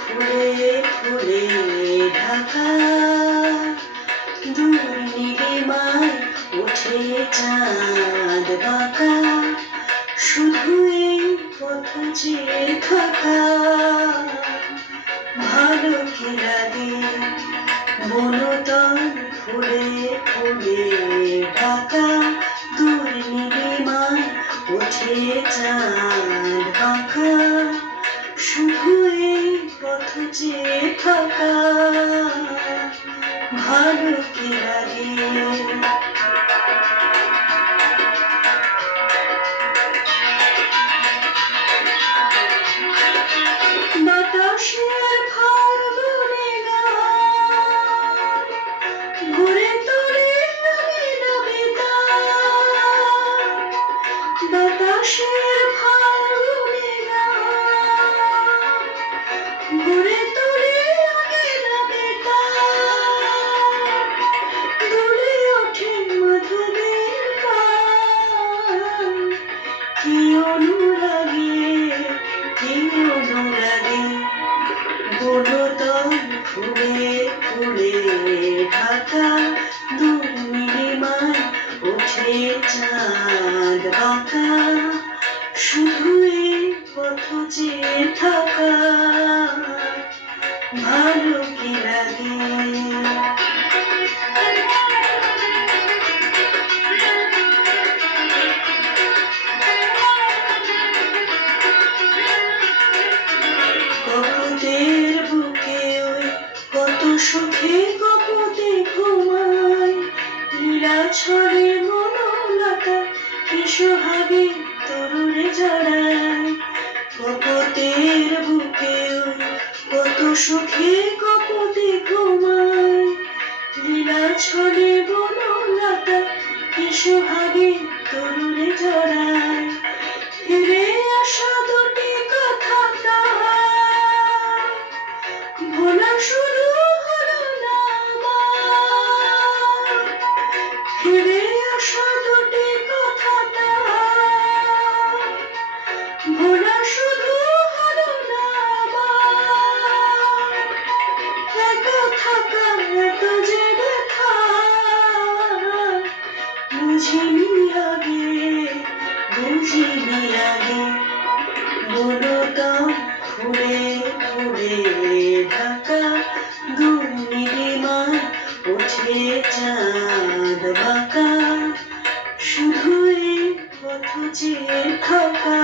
ফুলে ফুলে ঢাকা, দূর নীলিমায় ওঠে চাঁদ বাঁকা, শুধু এই পথ চেয়ে থাকা। ভালো কি লাগে বনতল ফুলে ফুলে ঢাকা, দূর নীলিমায় ওঠে চাঁদ বাঁকা, শুধু এই পথ চেয়ে থাকা। ভালো কি লাগে বাতাসের ফাল্গুনে গান, ঘুরে তোলে রঙে রঙে তান। বাতাসের ফাল্গুনে গান, ঘুরে তোলে রঙে রঙে তান। দুলে ওঠে মধুদের গান, কি অনুরাগে কি অনুরাগে। বনতল ফুলে ফুলে ঢাকা, দূর নীলিমায় ওঠে চাঁদ বাঁকা, শুধু এই পথ চেয়ে থাকা। ভালো কি লাগে কপোতের বুকে ওই কত সুখে কপোতে ঘুমায়, লীলা ছড়ে মনলতা কি সোহাগে তরুণে জড়ায়। কপোতের বুকে ওই কত সুখে কপোতে ঘুমায়, লীলা ছড়ে মনলতা কি সোহাগে তরুণে জড়ায়। ফিরে আসা দুটি কথা তার, ভোলা শুরু হলো না আমার। ফিরে আসা দুটি কথা তার, ভোলা শুরু হলো না আমার। একা থাকা এত যে ব্যথা, বুঝিনি আগে বুঝিনি আগে। বনতল ফুলে ফুলে ঢাকা, দূর নীলিমায় ওঠে চাঁদ বাঁকা, শুধু এই পথ চেয়ে থাকা।